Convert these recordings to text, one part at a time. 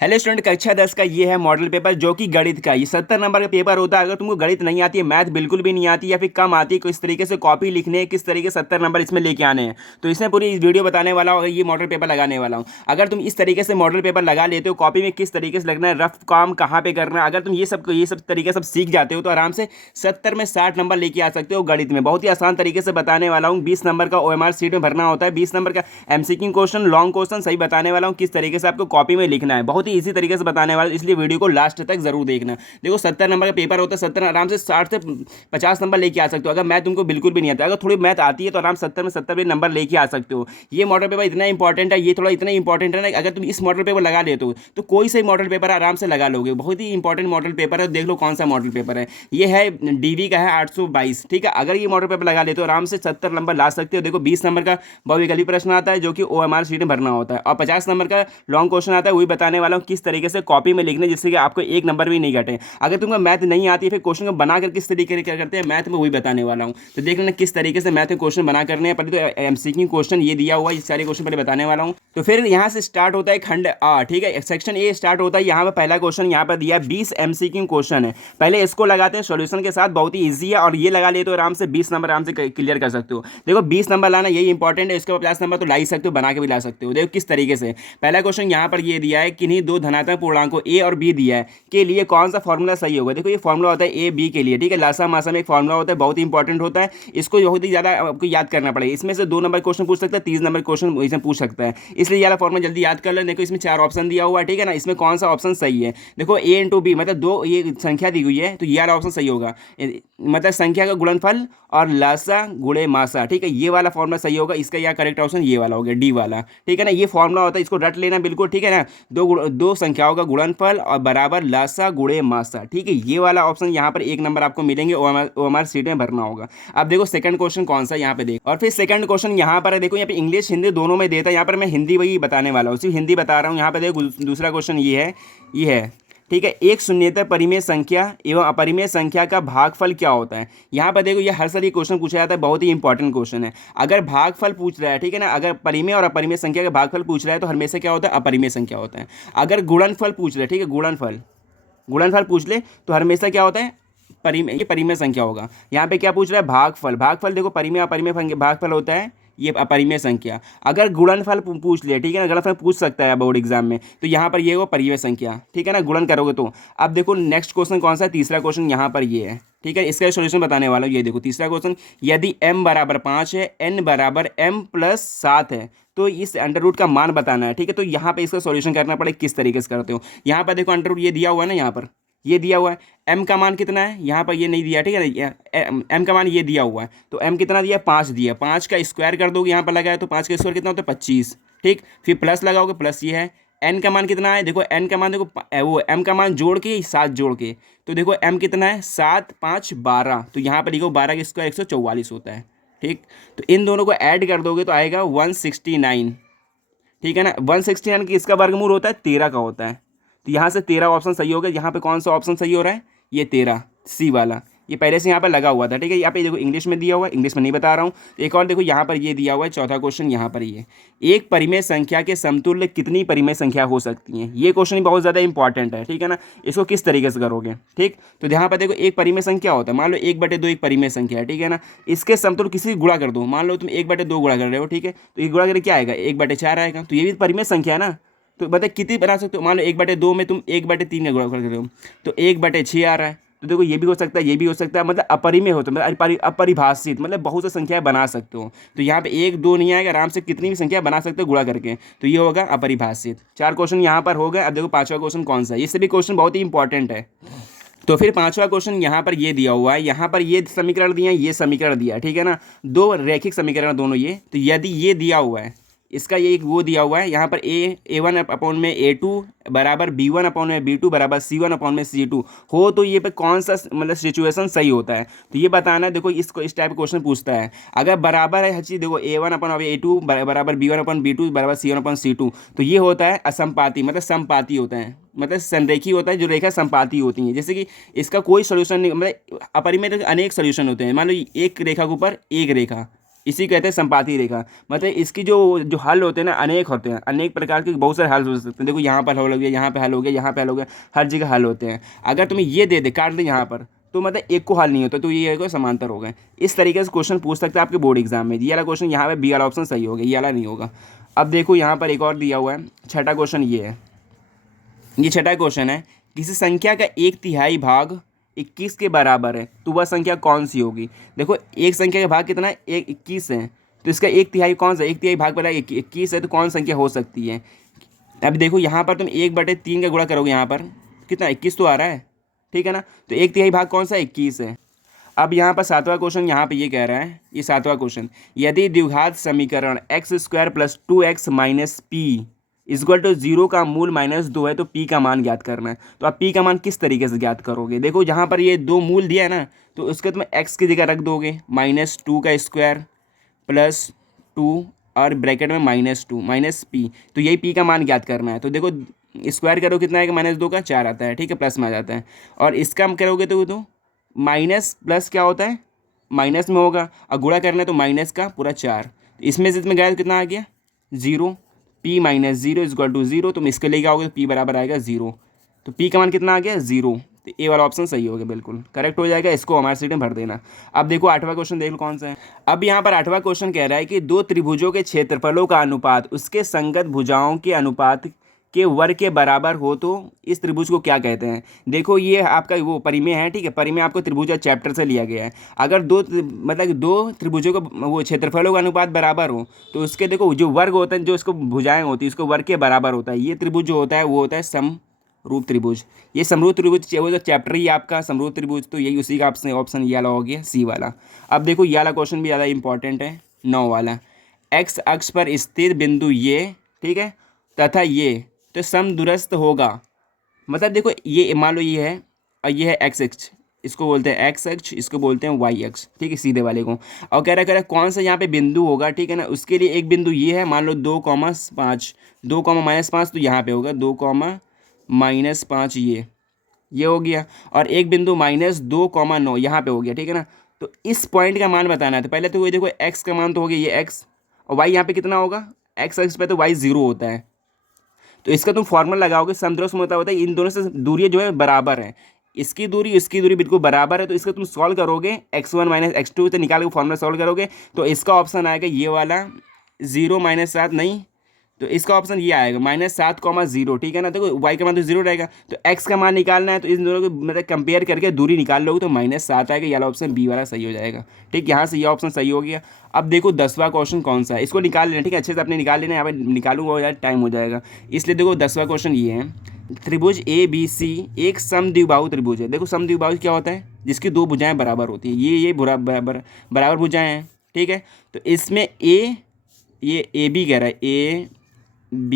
Hello student, कक्षा 10 का ये है मॉडल पेपर जो कि गणित का। ये 70 नंबर का पेपर होता है। अगर तुमको गणित नहीं आती है, मैथ बिल्कुल भी नहीं आती या फिर कम आती है, किस तरीके से कॉपी लिखने है, किस तरीके से 70 नंबर इसमें लेके आने हैं, तो इसमें पूरी इस वीडियो बताने वाला हूँ। ये मॉडल पेपर लगाने वाला हूँ। अगर तुम इस तरीके से मॉडल पेपर लगा लेते हो, कॉपी में किस तरीके से लगना है, रफ काम कहाँ पे करना है, अगर तुम ये सब तरीके सब सीख जाते हो तो आराम से 70 में 60 नंबर लेके आ सकते हो गणित में। बहुत ही आसान तरीके से बताने वाला हूँ। 20 नंबर का OMR शीट में भरना होता है, 20 नंबर का MCQ क्वेश्चन, लॉन्ग क्वेश्चन सही बताने वाला हूँ, किस तरीके से आपको कॉपी में लिखना है। बहुत ही इजी तरीके से बताने वाला, इसलिए वीडियो को लास्ट तक जरूर देखना। देखो 70 नंबर का पेपर होता है, 70 आराम से 60 से 50 नंबर लेके आ सकते हो। अगर मैथ तुमको बिल्कुल भी नहीं आता, अगर थोड़ी मैथ आती है तो आराम 70 में 70 भी नंबर लेके आ सकते हो। ये मॉडल पेपर इतना इंपॉर्टेंट है, ये थोड़ा इतना इंपॉर्टेंट है ना, अगर तुम इस मॉडल पेपर लगा लेते हो तो कोई सा मॉडल पेपर आराम से लगा लोगे। बहुत ही इंपॉर्टेंट मॉडल पेपर है। देख लो कौन सा मॉडल पेपर है। ये है DV का है 822। ठीक है, अगर ये मॉडल पेपर लगा लेते हो आराम से 70 नंबर ला सकते हो। देखो 20 नंबर का बहुविकल्पी प्रश्न आता है जो कि OMR शीट में भरना होता है, और 50 नंबर का लॉन्ग क्वेश्चन आता है। वही बताने वाला हूँ किस तरीके से कॉपी में लिखने, जिससे कि आपको एक नंबर भी नहीं घटे। अगर तुमको मैथ नहीं आती है, फिर क्वेश्चन को बनाकर किस तरीके से क्या करते हैं मैथ में, वही बताने वाला हूँ। तो देख लेना किस तरीके से मैथ में क्वेश्चन बना करने हैं। पहले तो MCQ क्वेश्चन ये दिया हुआ है, ये सारे क्वेश्चन पहले बताने वाला हूँ। तो फिर यहाँ से स्टार्ट होता है खंड A। ठीक है, सेक्शन A स्टार्ट होता है। यहाँ पर पहला क्वेश्चन यहाँ पर दिया है, 20 MCQ क्वेश्चन है। पहले इसको लगाते हैं सॉल्यूशन के साथ, बहुत ही ईजी है, और ये लगा ले तो आराम से 20 नंबर आराम से क्लियर कर सकते हो। देखो 20 नंबर लाना यही इंपॉर्टेंट है। इसके बाद 50 नंबर तो ला ही सकते हो, बना के भी ला सकते हो। देखो किस तरीके से पहला क्वेश्चन यहाँ पर ये दिया है, किन्हीं दो धनात्मक पूर्णांकों A और B दिया है के लिए कौन सा फॉर्मूला सही होगा। देखो ये फॉर्मूला होता है A B के लिए। ठीक है, लासा मासा में एक फॉर्मूला होता है, बहुत ही इंपॉर्टेंट होता है। इसको बहुत ही ज़्यादा आपको याद करना पड़ेगा। इसमें से 2 नंबर क्वेश्चन पूछ सकता है, 30 नंबर क्वेश्चन इसमें पूछ सकता है, इसलिए ये वाला फॉर्मूला जल्दी याद कर लो। देखो इसमें 4 ऑप्शन दिया हुआ है। ठीक है ना, इसमें कौन सा ऑप्शन सही है। देखो A × B मतलब 2 ये संख्या दी हुई है, तो ये वाला ऑप्शन सही होगा। मतलब संख्या का गुणनफल और लासा गुणे मासा। ठीक है, ये वाला फॉर्मूला सही होगा। इसका यह करेक्ट ऑप्शन ये वाला हो गया, D वाला। ठीक है ना, ये फॉर्मूला होता है, इसको रट लेना बिल्कुल। ठीक है ना, दो संख्याओं का गुणनफल और बराबर लासा गुणे मासा। ठीक है, ये वाला ऑप्शन यहाँ पर 1 नंबर आपको मिलेंगे, OMR शीट में भरना होगा। अब देखो सेकंड क्वेश्चन कौन सा यहाँ पे देखो, और फिर सेकंड क्वेश्चन यहाँ पर है। देखो यहाँ पे इंग्लिश हिंदी दोनों में देता है, यहाँ पर मैं हिंदी वही बताने वाला हूँ, सिर्फ हिंदी बता रहा हूँ। यहाँ पे देखो दूसरा क्वेश्चन ये है। ठीक है, एक शून्येतर परिमेय संख्या एवं अपरिमेय संख्या का भागफल क्या होता है। यहाँ पर देखो ये हर साल ये क्वेश्चन पूछा जाता है, बहुत ही इंपॉर्टेंट क्वेश्चन है। अगर भागफल पूछ रहा है, ठीक है ना, अगर परिमेय और अपरिमेय संख्या का भागफल पूछ रहा है तो हमेशा क्या होता है, अपरिमेय संख्या होता है। अगर गुणनफल पूछ रहा है, ठीक है, गुणनफल पूछ ले तो हमेशा क्या होता है, परिमेय, ये परिमेय संख्या होगा। यहाँ पे क्या पूछ रहा है, भागफल देखो परिमेय अपरिमेय भागफल होता है, ये अपरिमेय संख्या। अगर गुणनफल पूछ ले, ठीक है ना, गुणनफल पूछ सकता है बोर्ड एग्जाम में, तो यहाँ पर ये वो परिमेय संख्या। ठीक है ना, गुणन करोगे तो। अब देखो नेक्स्ट क्वेश्चन कौन सा है, तीसरा क्वेश्चन यहाँ पर ये है। ठीक है, इसका सॉल्यूशन बताने वाला हूँ। ये देखो तीसरा क्वेश्चन, यदि m = 5 है, n = m+7 है, तो इस अंडर रूट का मान बताना है। ठीक है, तो यहाँ पे इसका सॉल्यूशन करना पड़ेगा। किस तरीके से करते हो, यहाँ पर देखो अंडर रूट ये दिया हुआ है ना, यहाँ पर ये दिया हुआ है। m का मान कितना है, यहाँ पर ये नहीं दिया। ठीक है ना, m का मान ये दिया हुआ है, तो m कितना दिया, 5 दिया। 5 का स्क्वायर कर दोगे, यहाँ पर लगाया तो 5 का स्क्वायर कितना होता है, 25। ठीक, फिर प्लस लगाओगे, प्लस ये है। n का मान कितना है, देखो n का मान, देखो वो m का मान जोड़ के 7 जोड़ के, तो देखो m कितना है, 7 5 12, तो यहाँ पर देखो 12 का स्क्वायर 144 होता है। ठीक, तो इन दोनों को ऐड कर दोगे तो आएगा 169। ठीक है ना, 169 की इसका वर्गमूल होता है 13 का होता है, तो यहाँ से 13 ऑप्शन सही हो गया। यहाँ पे कौन सा ऑप्शन सही हो रहा है, ये 13 C वाला, ये पहले से यहाँ पर लगा हुआ था। ठीक है, यहाँ पे देखो इंग्लिश में दिया हुआ है, इंग्लिश में नहीं बता रहा हूँ। एक और देखो यहाँ पर ये दिया हुआ है, चौथा क्वेश्चन यहाँ पर ये, एक परिमेय संख्या के समतुल्य कितनी परिमेय संख्या हो सकती है। ये क्वेश्चन बहुत ज़्यादा इंपॉर्टेंट है। ठीक है ना, इसको किस तरीके से करोगे। ठीक, तो यहाँ पर देखो एक परिमेय संख्या होता है, मान लो 1/2 एक परिमेय संख्या है। ठीक है ना, इसके समतुल्य किसी गुणा कर दो, मान लो तुम 1/2 गुणा कर रहे हो। ठीक है, तो ये गुणा करके क्या आएगा, 1/4 आएगा, तो ये भी परिमेय संख्या है ना। तो बताए कितनी बना सकते हो, मान लो 1/2 में तुम 1/3 का गुणा कर रहे हो, तो 1/6 आ रहा है। तो देखो ये भी हो सकता है, ये भी हो सकता है, मतलब अपरिमेय होता है, मतलब अपरिभाषित, मतलब बहुत सी संख्याएं बना सकते हो। तो यहाँ पे 1 2 नहीं आएगा, आराम से कितनी भी संख्या बना सकते हो गुणा करके, तो ये होगा अपरिभाषित। 4 क्वेश्चन यहाँ पर हो गए। अब देखो पांचवा क्वेश्चन कौन सा है, ये सभी क्वेश्चन बहुत ही इंपॉर्टेंट है। तो फिर पांचवा क्वेश्चन यहाँ पर ये दिया हुआ है, यहाँ पर ये समीकरण दिया है, ये समीकरण दिया है। ठीक है ना, 2 रैखिक समीकरण दोनों ये, तो यदि ये दिया हुआ है, इसका ये एक वो दिया हुआ है यहाँ पर A1/A2 बराबर B1/B2 बराबर C1/C2 हो, तो ये पे कौन सा मतलब सिचुएशन सही होता है, तो ये बताना है। देखो इसको इस टाइप क्वेश्चन पूछता है, अगर बराबर है हर चीज़, देखो A1/A2 बराबर B1/B2 बराबर C1/C2, तो ये होता है असमपाती, मतलब समपाती होता है, मतलब संरेखी होता है, जो रेखा समपाती होती हैं। जैसे कि इसका कोई सोल्यूशन नहीं, मतलब अपरिमेय अनेक सोल्यूशन होते हैं। मान लो एक रेखा के ऊपर एक रेखा, इसी कहते हैं संपाती रेखा। मतलब इसकी जो जो हल होते हैं ना अनेक होते हैं, अनेक प्रकार के बहुत सारे हल हो सकते हैं। देखो यहाँ पर हल हो गया, यहाँ पे हल हो गया, यहाँ पे हल हो गया, हर जगह हल होते हैं। अगर तुम्हें ये दे काट दे यहाँ पर, तो मतलब एक को हल नहीं होता, तो ये है समांतर हो गए। इस तरीके से क्वेश्चन पूछ सकते हैं आपके बोर्ड एग्जाम में। ये वाला क्वेश्चन यहाँ पे बी वाला ऑप्शन सही हो गया, ये वाला नहीं होगा। अब देखो यहाँ पर एक और दिया हुआ है, छठा क्वेश्चन ये है। ये छठा क्वेश्चन है, किसी संख्या का 1/3 भाग 21 के बराबर है तो वह संख्या कौन सी होगी। देखो एक संख्या का भाग कितना है, 21 है, तो इसका 1/3 कौन सा, 1/3 भाग पहला 21 है, तो कौन संख्या हो सकती है। अब देखो यहाँ पर तुम 1/3 का गुणा करोगे, यहाँ पर कितना 21 तो आ रहा है, ठीक है ना। तो 1/3 भाग कौन सा 21 है। अब यहाँ पर सातवां क्वेश्चन यहाँ पे ये कह रहा है, ये सातवां क्वेश्चन, यदि द्विघात समीकरण x² + 2x - p = 0 का मूल -2 है तो p का मान ज्ञात करना है। तो आप p का मान किस तरीके से ज्ञात करोगे। देखो जहाँ पर ये दो मूल दिया है ना, तो उसके तुम x की जगह रख दोगे -2 का स्क्वायर + 2 और ब्रैकेट में -2 - p, तो यही p का मान ज्ञात करना है। तो देखो स्क्वायर करो कितना है, -2 का 4 आता है, ठीक है, प्लस में आ जाता है। और इसका हम करोगे तो माइनस प्लस क्या होता है, माइनस में होगा, और गुणा करना है तो माइनस का पूरा 4, इसमें से इसमें गया तो कितना आ गया 0, p - 0 = 0, तुम इसके लेके आओगे तो p बराबर आएगा 0, तो p का मान कितना आ गया 0, तो ए वाला ऑप्शन सही हो गया, बिल्कुल करेक्ट हो जाएगा। इसको हमारे सीट में भर देना। अब देखो आठवां क्वेश्चन देख लो कौन सा है। अब यहाँ पर आठवां क्वेश्चन कह रहा है कि दो त्रिभुजों के क्षेत्रफलों का अनुपात उसके संगत भुजाओं के अनुपात के वर्ग के बराबर हो तो इस त्रिभुज को क्या कहते हैं। देखो ये आपका वो परिमेय है, ठीक है, परिमेय आपको त्रिभुज चैप्टर से लिया गया है। अगर मतलब दो त्रिभुजों का वो क्षेत्रफलों का अनुपात बराबर हो तो उसके देखो जो वर्ग होता है, जो उसको भुजाएं होती है उसको वर्ग के बराबर होता है। ये त्रिभुज जो होता है वो होता है समरूप त्रिभुज। ये समरूप त्रिभुज वो जो चैप्टर ही आपका समरूप त्रिभुज, तो यही उसी का ऑप्शन ये वाला हो गया, सी वाला। अब देखो ये वाला क्वेश्चन भी ज़्यादा इंपॉर्टेंट है, 9 वाला। एक्स अक्ष पर स्थित बिंदु ये, ठीक है, तथा ये तो समदूरस्थ होगा। मतलब देखो ये मान लो ये है और ये है एक्स अक्ष, इसको बोलते हैं एक्स अक्ष, इसको बोलते हैं वाई अक्ष, ठीक है, सीधे वाले को। और कह रहा है कौन सा यहाँ पे बिंदु होगा, ठीक है ना। उसके लिए एक बिंदु ये है, मान लो 2,5, 2,-5 तो यहाँ पे होगा 2,-5, ये हो गया। और एक बिंदु -2,9 यहाँ पे हो गया, ठीक है ना। तो इस पॉइंट का मान बताना है। तो पहले तो वो देखो एक्स का मान तो हो गया ये एक्स, और वाई यहाँ पे कितना होगा, एक्स एक्स पे तो वाई 0 होता है। तो इसका तुम फॉर्मूला लगाओगे, समदूरस्थ होता है इन दोनों से दूरी जो है बराबर है, इसकी दूरी बिल्कुल बराबर है। तो इसका तुम सॉल्व करोगे x1 - x2 से निकाल के फॉर्मूला सॉल्व करोगे तो इसका ऑप्शन आएगा ये वाला 0 - 7 नहीं, तो इसका ऑप्शन ये आएगा -7,0, ठीक है ना। देखो y का मान तो 0 रहेगा, तो x का मान निकालना है, तो इन दोनों को मतलब कंपेयर करके दूरी निकाल लोगे तो -7 आएगा, ये वाला ऑप्शन बी वाला सही हो जाएगा। ठीक, यहाँ से ये ऑप्शन सही हो गया। अब देखो 10वां क्वेश्चन कौन सा है, इसको निकाल लेना, ठीक है, अच्छे से अपने निकाल लेना। यहाँ पर निकालूंगा हो जाए टाइम हो जाएगा, इसलिए देखो 10वां क्वेश्चन ये है, त्रिभुज ABC एक समद्विबाहु त्रिभुज है। देखो समद्विबाहु क्या होता है, जिसकी दो भुजाएं बराबर होती है, ये बराबर भुजाएं हैं, ठीक है। तो इसमें ये AB कह रहा है, AB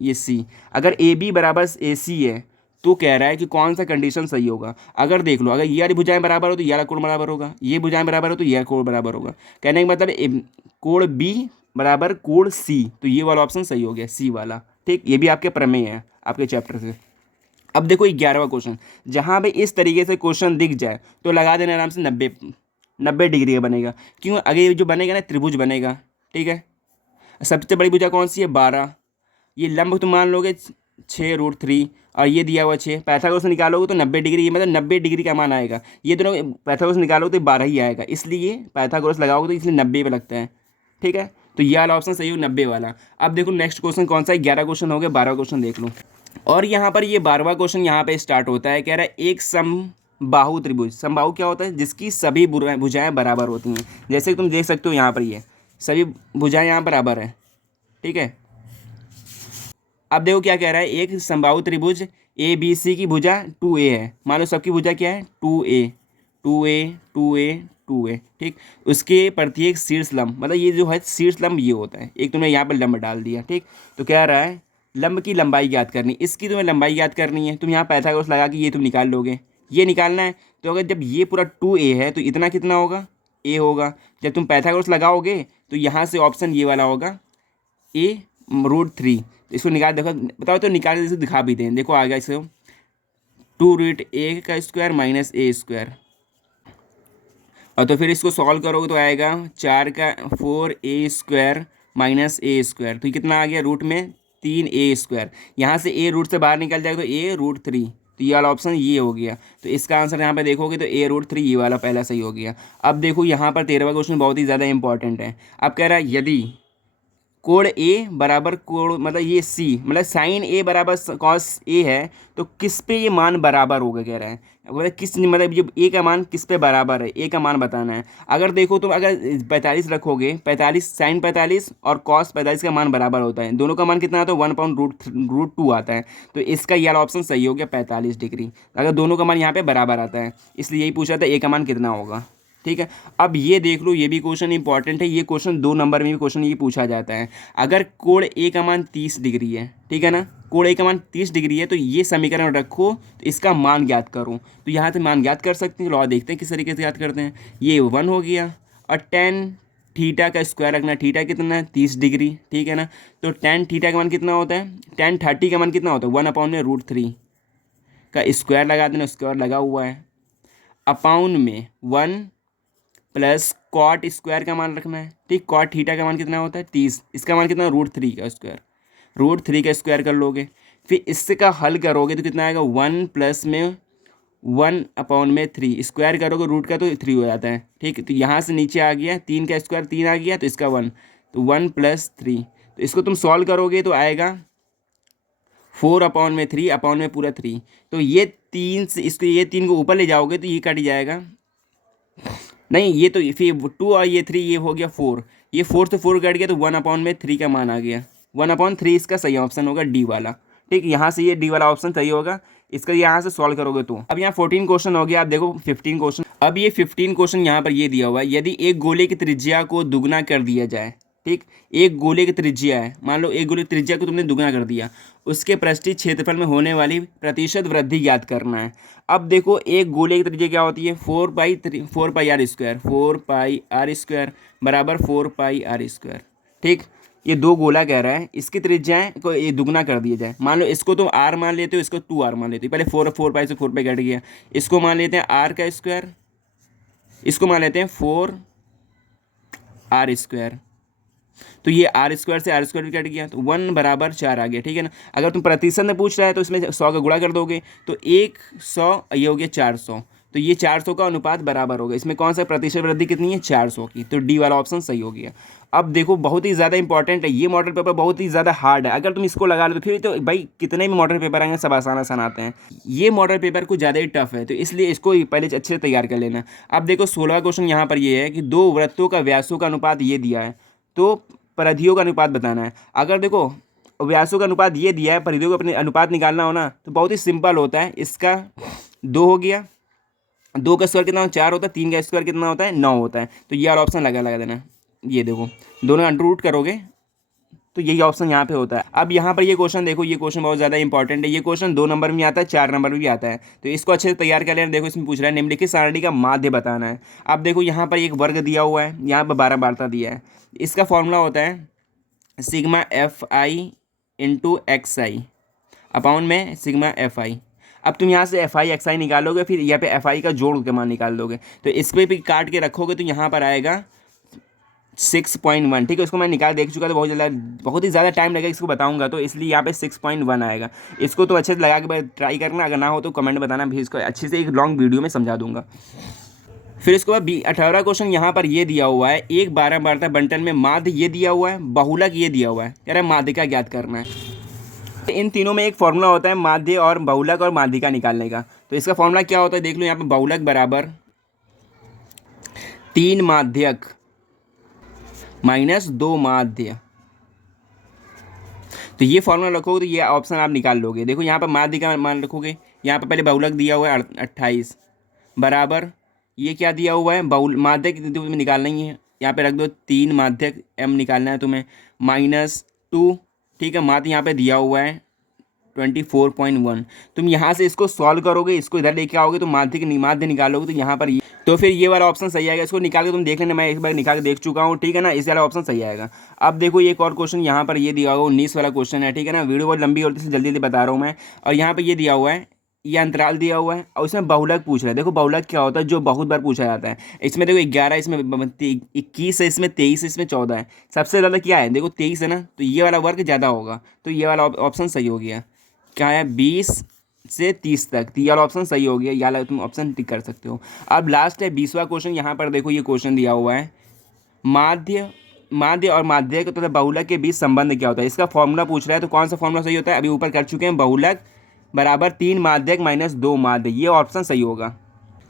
ये C, अगर AB बराबर AC है तो कह रहा है कि कौन सा कंडीशन सही होगा। अगर देख लो, अगर ये वाली भुजाएं बराबर हो तो ये वाला कोण बराबर होगा, ये भुजाएं बराबर हो तो ये कोण बराबर होगा। कहने का मतलब कोण B बराबर कोण C, तो ये वाला ऑप्शन सही हो गया, C वाला। ठीक, ये भी आपके प्रमेय है आपके चैप्टर से। अब देखो 11वां क्वेश्चन, जहाँ पे इस तरीके से क्वेश्चन दिख जाए तो लगा देना आराम से 90 डिग्री का बनेगा। क्यों, अगर ये जो बनेगा ना त्रिभुज बनेगा, ठीक है। सबसे बड़ी भुजा कौन सी है 12, ये लंब तो मान लोगे 6√3 और ये दिया हुआ 6, पाइथागोरस निकालोगे तो 90 डिग्री, ये मतलब 90 डिग्री का मान आएगा। ये दोनों पाइथागोरस निकालोगे तो 12 ही आएगा, इसलिए पाइथागोरस लगाओगे तो इसलिए 90 पे लगता है, ठीक है। तो ये वाला ऑप्शन सही हो 90 वाला। अब देखो नेक्स्ट क्वेश्चन कौन सा है, 11 क्वेश्चन हो गया, 12वां क्वेश्चन देख लो। और यहाँ पर ये 12वां क्वेश्चन यहाँ पे स्टार्ट होता है, कह रहा है एक समबाहु त्रिभुज। समबाहु क्या होता है, जिसकी सभी भुजाएं बराबर होती हैं। जैसे तुम देख सकते हो यहाँ पर ये सभी भुजाएं यहाँ बराबर है, ठीक है। अब देखो क्या कह रहा है, एक समबाहु त्रिभुज ABC की भुजा 2A है। मान लो सबकी भुजा क्या है 2A, 2A, 2A, 2A, ठीक। उसके प्रत्येक शीर्ष लंब, मतलब ये जो है शीर्ष लंब ये होता है, एक तुमने यहाँ पर लंब डाल दिया, ठीक। तो क्या रहा है, लंब की लंबाई ज्ञात करनी, इसकी तुम्हें लंबाई ज्ञात करनी है। तुम यहाँ पाइथागोरस लगा के ये तुम निकाल लोगे, ये निकालना है। तो अगर जब ये पूरा 2A है तो इतना कितना होगा, A होगा। जब तुम पाइथागोरस लगाओगे तो यहाँ से ऑप्शन ये वाला होगा A√3। इसको निकाल देखो, बताओ तो निकाल के दिखा भी दें। देखो आ गया इसको 2√A² - A², और तो फिर इसको सॉल्व करोगे तो आएगा 4 का 4a² माइनस a², तो ये कितना आ गया रूट में 3a²। यहाँ से a रूट से बाहर निकल जाएगा तो a√3, तो ये वाला ऑप्शन ये हो गया। तो इसका आंसर यहाँ पे देखोगे तो a√3 ये वाला पहला सही हो गया। अब देखो यहाँ पर 13वां क्वेश्चन बहुत ही ज़्यादा इंपॉर्टेंट है। अब कह रहा है यदि कोण ए बराबर कोण मतलब ये सी मतलब साइन ए बराबर कॉस ए है तो किस पे ये मान बराबर होगा कह रहा है। मतलब किस मतलब ये ए का मान किस पे बराबर है, ए का मान बताना है। अगर देखो तो अगर 45 रखोगे, 45 साइन 45 और कॉस 45 का मान बराबर होता है। दोनों का मान कितना आता है 1/√2 आता है। तो इसका ये वाला ऑप्शन सही हो गया 45 डिग्री, अगर दोनों का मान यहाँ पे बराबर आता है। इसलिए यही पूछा था ए का मान कितना होगा। ठीक है, अब ये देख लो, ये भी क्वेश्चन इंपॉर्टेंट है। ये क्वेश्चन 2 नंबर में भी क्वेश्चन ये पूछा जाता है। अगर कोण ए का मान 30 डिग्री है, ठीक है ना, कोण ए का मान 30 डिग्री है तो ये समीकरण रखो तो इसका मान ज्ञात करो। तो यहाँ से मान ज्ञात कर सकते हैं। चलो देखते हैं किस तरीके से ज्ञात करते हैं। ये 1 हो गया और tan थीटा का स्क्वायर रखना। थीटा कितना है 30 डिग्री, ठीक है ना। तो tan थीटा का मान कितना होता है, tan 30 का मान कितना होता है 1/√3 का स्क्वायर लगा देना। स्क्वायर लगा हुआ है अपाउन में 1 प्लस कॉट स्क्वायर का मान रखना है। ठीक, कॉट थीटा का मान कितना होता है 30, इसका मान कितना √3 का स्क्वायर, √3 का स्क्वायर कर लोगे। फिर इससे का हल करोगे तो कितना आएगा 1 प्लस में 1/3 स्क्वायर करोगे रूट का तो 3 हो जाता है। ठीक, तो यहाँ से नीचे आ गया 3 का स्क्वायर 3 आ गया तो इसका 1, तो 1 + 3। तो इसको तुम सॉल्व करोगे तो आएगा 4/3/3। तो ये 3 से इसको ये 3 को ऊपर ले जाओगे तो ये कट जाएगा। नहीं, ये तो फिर 2 और ये 3 ये हो गया 4, ये 4 से 4 कट गया तो 1/3 का मान आ गया। 1/3 इसका सही ऑप्शन होगा डी वाला। ठीक, यहाँ से ये डी वाला ऑप्शन सही होगा। इसका यहाँ से सॉल्व करोगे तो अब यहाँ 14 क्वेश्चन हो गया। आप देखो 15 क्वेश्चन। अब ये 15 क्वेश्चन यहाँ पर ये दिया हुआ है, यदि एक गोले की त्रिज्या को दुगना कर दिया जाए। ठीक, एक गोले की त्रिज्या है, मान लो एक गोले की त्रिज्या को तुमने दुगना कर दिया, उसके पृष्ठीय क्षेत्रफल में होने वाली प्रतिशत वृद्धि ज्ञात करना है। अब देखो एक गोले की त्रिज्या क्या होती है 4πr² बराबर 4πr²। ठीक, ये 2 गोला कह रहा है, इसकी त्रिज्याएं को ये दुगना कर दिया जाए। मान लो इसको तुम r मान लेते हो, इसको 2r मान लेते हो। पहले 4π से 4π कट गया, इसको मान लेते हैं r², इसको मान लेते हैं 4r²। तो ये r² से r² भी कट गया तो 1 बराबर 4 आ गया। ठीक है ना। अगर तुम प्रतिशत में पूछ रहा है तो इसमें 100 का गुणा कर दोगे तो 100 ये हो गया 400, तो ये 400 का अनुपात बराबर होगा। इसमें कौन सा प्रतिशत वृद्धि कितनी है 400 की, तो डी वाला ऑप्शन सही हो गया। अब देखो बहुत ही ज़्यादा इंपॉर्टेंट है ये मॉडल पेपर, बहुत ही ज़्यादा हार्ड है। अगर तुम इसको लगा लो तो फिर तो भाई कितने भी मॉडल पेपर आएंगे सब आसान आसान आते हैं। ये मॉडल पेपर कुछ ज़्यादा ही टफ है, तो इसलिए इसको पहले अच्छे से तैयार कर लेना। अब देखो 16वां क्वेश्चन यहाँ पर ये है कि 2 वृत्तों का व्यासों का अनुपात ये दिया है, तो परिधियों का अनुपात बताना है। अगर देखो व्यासों का अनुपात ये दिया है, परिधियों का अपने अनुपात निकालना हो ना तो बहुत ही सिंपल होता है। इसका 2 हो गया, 2 का स्क्वायर कितना 4 होता है, 3 का स्क्वायर कितना होता है 9 होता है। तो ये वाला ऑप्शन लगा देना। ये देखो दोनों अंडर करोगे तो यही ऑप्शन यहाँ पे होता है। अब यहाँ पर ये क्वेश्चन देखो, ये क्वेश्चन बहुत ज़्यादा इंपॉर्टेंट है। ये क्वेश्चन 2 नंबर में आता है, 4 नंबर में भी आता है, तो इसको अच्छे से तैयार कर लेना। देखो इसमें पूछ रहा है निम्नलिखित सारणी का माध्य बताना है। अब देखो यहाँ पर एक वर्ग दिया हुआ है, यहाँ पर 12 वार्ता दिया है। इसका फॉर्मूला होता है सिग्मा FI × XI अपाउन में सिग्मा FI। अब तुम यहाँ से FI XI निकालोगे, फिर यहाँ पे FI का जोड़ के मान निकाल लोगे, तो इस पर भी काट के रखोगे तो यहाँ पर आएगा 6.1। ठीक है, इसको मैं निकाल देख चुका था, बहुत ही ज़्यादा टाइम लगेगा इसको बताऊंगा, तो इसलिए यहाँ पे 6.1 आएगा। इसको तो अच्छे से लगा के ट्राई करना, अगर ना हो तो कमेंट बताना, भी इसको अच्छे से एक लॉन्ग वीडियो में समझा दूंगा। फिर इसके बाद 18वां क्वेश्चन यहाँ पर ये दिया हुआ है, एक 12 वार्ता बंटन में माध्य ये दिया हुआ है, बहुलक ये दिया हुआ है, कह रहा है माध्य का ज्ञात करना है। इन तीनों में एक फॉर्मूला होता है माध्य और बहुलक और माध्यिका निकालने का। तो इसका फॉर्मूला क्या होता है देख लो, यहाँ पे बहुलक बराबर 3 माध्यक - 2 माध्य। तो ये फॉर्मूला रखोगे तो ये ऑप्शन आप निकाल लोगे। देखो यहाँ पर माध्य का मान रखोगे, यहाँ पर पहले बहुलक दिया हुआ है 28 बराबर ये क्या दिया हुआ है माध्यक तुम्हें निकालना ही है, यहाँ पे रख दो 3 माध्यक m निकालना है तुम्हें -2। ठीक है, माध्य यहाँ पे दिया हुआ है 24.1। तुम यहाँ से इसको सॉल्व करोगे, इसको इधर लेके आओगे तो माध्य निकालोगे तो यहाँ पर तो फिर ये वाला ऑप्शन सही आएगा। इसको निकाल के तुम देख लेना, मैं एक बार निकाल के देख चुका हूँ। ठीक है ना, इस वाला ऑप्शन सही आएगा। अब देखो एक और क्वेश्चन यहाँ पर ये दिया हुआ 19 वाला क्वेश्चन है। ठीक है ना, वीडियो बहुत लंबी होती है जल्दी जल्दी बता रहा हूँ मैं। और यहाँ पर ये दिया हुआ है ये अंतराल दिया हुआ है और उसमें बहुलक पूछ रहा है। देखो बहुलक क्या होता है, जो बहुत बार पूछा जाता है। इसमें देखो 11, इसमें 21 है, इसमें 23 है, इसमें 14 है। सबसे ज़्यादा क्या है, देखो 23 है ना, तो ये वाला वर्ग ज़्यादा होगा, तो ये वाला ऑप्शन सही हो गया। क्या है, 20 से 30 तक, तो ये वाला ऑप्शन सही हो गया, ये वाला तुम ऑप्शन टिक कर सकते हो। अब लास्ट है 20वां क्वेश्चन। यहाँ पर देखो ये क्वेश्चन दिया हुआ है, माध्य माध्य और माध्यक तथा बहुलक के बीच संबंध क्या होता है। इसका फॉर्मूला पूछ रहा है, तो कौन सा फॉर्मूला सही होता है, अभी ऊपर कर चुके हैं, बहुलक बराबर 3 माध्यक माइनस 2 माध्य, ये ऑप्शन सही होगा।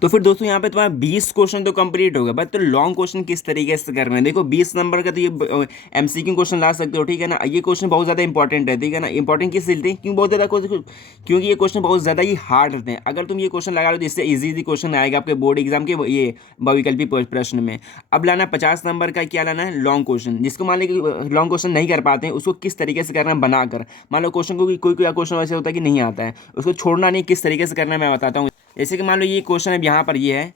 तो फिर दोस्तों यहाँ पे तुम्हारा 20 क्वेश्चन तो कंप्लीट हो गया, बट तो लॉन्ग क्वेश्चन किस तरीके से करना है। देखो 20 नंबर का तो ये एमसीक्यू क्वेश्चन ला सकते हो, ठीक है ना। ये क्वेश्चन बहुत ज़्यादा इंपॉर्टेंट है, ठीक है ना। इंपॉर्टेंट किस लिए, क्यों बहुत ज़्यादा, क्योंकि ये क्वेश्चन बहुत ज़्यादा ही हार्ड रहते हैं। अगर तुम ये क्वेश्चन लगा लो तो इससे ईजी क्वेश्चन आएगा आपके बोर्ड एग्जाम के ये बहुविकल्पी प्रश्न में। अब लाना 50 नंबर का, क्या लाना है, लॉन्ग क्वेश्चन। जिसको मान लो कि लॉन्ग क्वेश्चन नहीं कर पाते हैं, उसको किस तरीके से करना है बनाकर। मान लो क्वेश्चन को कोई कोई क्वेश्चन ऐसे होता है कि नहीं आता है, उसको छोड़ना नहीं, किस तरीके से करना है मैं बताता हूँ। जैसे कि मान लो ये क्वेश्चन है, यहाँ पर ये है।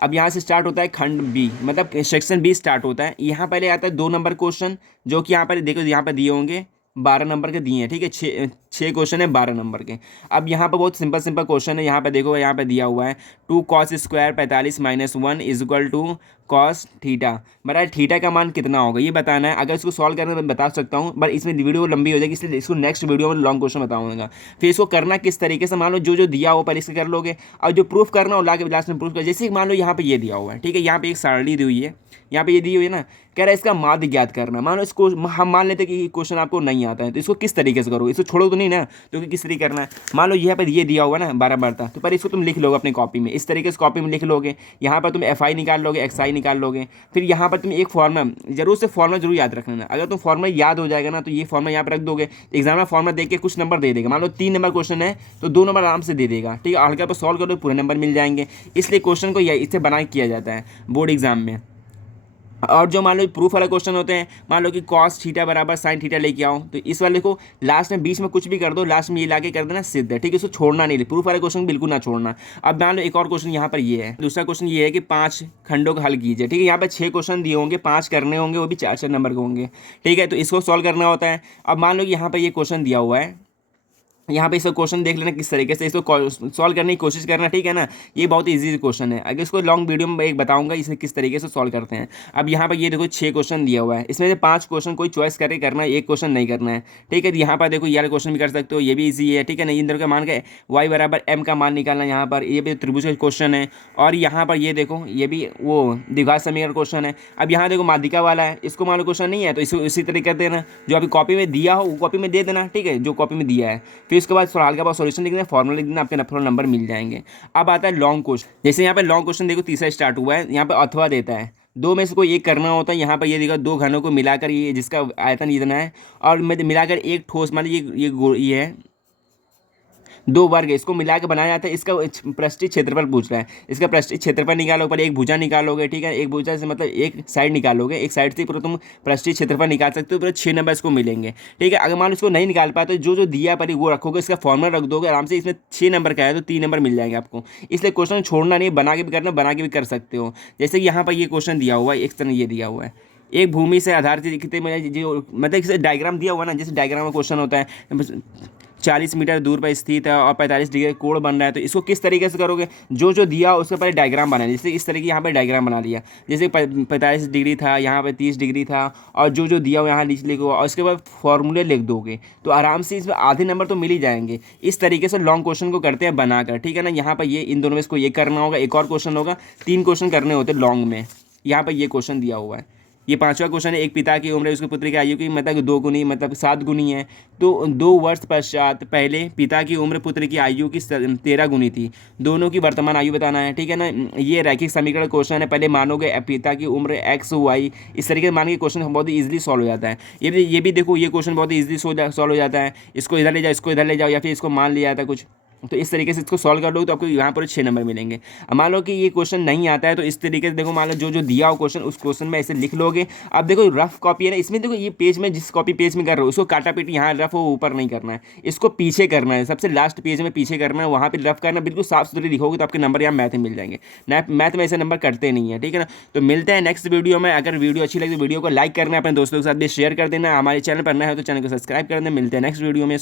अब यहाँ से स्टार्ट होता है खंड बी, मतलब सेक्शन बी स्टार्ट होता है। यहाँ पहले आता है 2 नंबर क्वेश्चन, जो कि यहाँ पर देखो यहाँ पर दिए होंगे 12 नंबर के दिए हैं, ठीक है। छः क्वेश्चन है 12 नंबर के। अब यहाँ पर बहुत सिंपल सिंपल क्वेश्चन है। यहाँ पर देखो, यहाँ पर दिया हुआ है 2 cos square 45 minus 1 is equal to cos theta. बराबर थीटा का मान कितना होगा ये बताना है। अगर इसको सॉल्व करना मैं बता सकता हूँ, बट इसमें वीडियो लंबी हो जाएगी, इसलिए इसको नेक्स्ट वीडियो में लॉन्ग क्वेश्चन बताऊंगा। फिर इसको करना किस तरीके से, मान लो जो जो दिया हो पहले इससे कर लोगे, और जो प्रूफ करना हो लाके लास्ट में प्रूफ कर। जैसे मान लो यहाँ पे ये दिया हुआ है, ठीक है, यहाँ पे एक सारणी दी हुई है, यहाँ पे ये दी हुई है ना, कह रहा है इसका माध्य ज्ञात करना। मान लो इसको हम मान लेते हैं कि क्वेश्चन आपको नहीं आता है, तो इसको किस तरीके से करोगे, इसको छोड़ो तो नहीं ना, तो किस तरीके करना है। मान लो यहाँ पर ये दिया हुआ ना 12 बढ़ता, तो पर इसको तुम लिख लोगे अपनी कॉपी में, इस तरीके से कॉपी में लिख लोगे। यहाँ पर तुम FI निकाल लोगे, XI निकाल लोगे। फिर यहाँ पर तुम एक फॉर्मूला, जरूर से फॉर्मूला जरूर याद रखना। अगर तुम फॉर्मूला याद हो जाएगा ना, तो ये फॉर्मूला यहाँ पर रख दोगे, एग्जाम में फॉर्मूला देख के कुछ नंबर दे देगा। मान लो 3 नंबर क्वेश्चन है, तो 2 नंबर आराम से दे देगा, ठीक है। हल्का पर सॉल्व करो पूरे नंबर मिल जाएंगे। इसलिए क्वेश्चन को इससे बना किया जाता है बोर्ड एग्जाम में। और जो मान लो प्रूफ वाला क्वेश्चन होते हैं, मान लो कि कॉस थीटा बराबर साइन थीटा लेके आओ, तो इस वाले को लास्ट में बीच में कुछ भी कर दो, लास्ट में ये लाके कर देना सिद्ध है, ठीक है। इसको छोड़ना नहीं, प्रूफ वाले क्वेश्चन बिल्कुल ना छोड़ना। अब मान लो एक और क्वेश्चन यहाँ पर ये है, दूसरा क्वेश्चन ये है कि 5 खंडों का हल कीजिए, ठीक है। यहाँ पर 6 क्वेश्चन दिए होंगे, 5 करने होंगे, वो भी 4-4 नंबर के होंगे, ठीक है। तो इसको सॉल्व करना होता है। अब मान लो कि यहाँ पर ये क्वेश्चन दिया हुआ है, यहाँ पे इसको क्वेश्चन देख लेना किस तरीके से इसको सॉल्व करने की कोशिश करना, ठीक है ना। ये बहुत इजी क्वेश्चन है, अगर इसको लॉन्ग वीडियो में एक बताऊंगा इसे किस तरीके से सॉल्व करते हैं। अब यहाँ पर ये देखो 6 क्वेश्चन दिया हुआ है, इसमें से 5 क्वेश्चन कोई चॉइस करके करना है, एक क्वेश्चन नहीं करना है, ठीक है। यहाँ पर देखो ये वाला क्वेश्चन भी कर सकते हो, ये भी ईजी है, ठीक है ना। इन दोनों का मान के y बराबर m का मान निकालना, यहाँ पर ये भी त्रिभुज का क्वेश्चन है। और यहाँ पर ये देखो, ये भी वो द्विघात समीकरण क्वेश्चन है। अब यहाँ देखो माध्यिका वाला है, इसको मान लो क्वेश्चन नहीं है, तो इसको इसी तरीके कर देना, जो अभी कॉपी में दिया हो वो कॉपी में दे देना, ठीक है, जो कॉपी में दिया है। फिर उसके बाद सवाल का सॉल्यूशन लिख देना, फॉर्मूला लिख देना, आपके नंबर मिल जाएंगे। अब आता है लॉन्ग क्वेश्चन। जैसे यहाँ पे लॉन्ग क्वेश्चन देखो तीसरा स्टार्ट हुआ है, यहाँ पे अथवा देता है, 2 में से कोई एक करना होता है। यहाँ पर ये देखो 2 घनों को मिलाकर, ये जिसका आयतन इतना है, और मिलाकर एक ठोस, मान ये है 2 वर्ग, इसको मिला के बनाया जाता है। इसका पृष्ठीय क्षेत्रफल पूछ रहा है, इसका पृष्ठीय क्षेत्रफल निकालो, पर एक भुजा निकालोगे, ठीक है। एक भुजा से मतलब एक साइड निकालोगे, एक साइड से पूरा तुम पृष्ठीय क्षेत्रफल निकाल सकते हो, पूरे 6 नंबर इसको मिलेंगे, ठीक है। अगर मान लो इसको नहीं निकाल पाए, तो जो दिया पर वो रखोगे, इसका फॉर्मूला रख दोगे आराम से। इसमें 6 नंबर का है, तो 3 नंबर मिल जाएंगे आपको। इसलिए क्वेश्चन छोड़ना नहीं, बना के भी करना, बना के भी कर सकते हो। जैसे कि यहाँ पर ये क्वेश्चन दिया हुआ है, एक तरह ये दिया हुआ है, एक भूमि से आधार से कितने जो मतलब डायग्राम दिया हुआ ना, जैसे डायग्राम का क्वेश्चन होता है, 40 मीटर दूर पर स्थित है और 45 डिग्री कोण बन रहा है, तो इसको किस तरीके से करोगे, जो जो दिया उसके पहले डायग्राम बनाया। जैसे इस तरीके यहाँ पे डायग्राम बना लिया, जैसे 45 डिग्री था, यहाँ पे 30 डिग्री था, और जो जो दिया हो यहाँ लिखो, और उसके बाद फॉर्मूले लिख दोगे, तो आराम से इसमें आधे नंबर तो मिल ही जाएंगे। इस तरीके से लॉन्ग क्वेश्चन को करते हैं बनाकर, ठीक है ना। यहाँ पर ये इन दोनों में इसको ये करना होगा, एक और क्वेश्चन होगा, 3 क्वेश्चन करने होते लॉन्ग में। यहाँ पर ये क्वेश्चन दिया हुआ है, ये 5वां क्वेश्चन है। एक पिता की उम्र उसके पुत्र की आयु की मतलब 2 गुनी, मतलब 7 गुनी है। तो 2 वर्ष पश्चात पहले पिता की उम्र पुत्र की आयु की 13 गुनी थी, दोनों की वर्तमान आयु बताना है, ठीक है ना। ये रैखिक समीकरण क्वेश्चन है, पहले मानोगे पिता की उम्र XY, इस तरीके से मान के क्वेश्चन बहुत ही ईजिली सॉल्व हो जाता है। ये भी देखो, ये क्वेश्चन बहुत ही ईजिली सॉल्व हो जाता है। इसको इधर ले जाओ, इसको इधर ले जाओ, या फिर इसको मान लिया जाता है कुछ, तो इस तरीके से इसको सॉल्व कर लो, तो आपको यहाँ पर 6 नंबर मिलेंगे। अब मान लो कि ये क्वेश्चन नहीं आता है, तो इस तरीके से देखो, मान लो जो जो दिया हो क्वेश्चन, उस क्वेश्चन में ऐसे लिख लोगे। अब देखो रफ कॉपी है ना, इसमें देखो ये पेज में, जिस कॉपी पेज में कर रहे हो उसको काटा पीटी यहाँ रफ हो ऊपर नहीं करना है, इसको पीछे करना है, सबसे लास्ट पेज में पीछे करना है, वहाँ पर रफ करना, बिल्कुल साफ सुथरी लिखोगे तो आपके नंबर यहाँ मैथ में मिल जाएंगे। मैथ में ऐसे नंबर करते नहीं है, ठीक है ना। तो मिलते हैं नेक्स्ट वीडियो में। अगर वीडियो अच्छी लगी तो वीडियो को लाइक करना है, अपने दोस्तों के साथ भी शेयर कर देना, हमारे चैनल पर नया हो तो चैनल को सब्सक्राइब कर देना। मिलते हैं नेक्स्ट वीडियो में।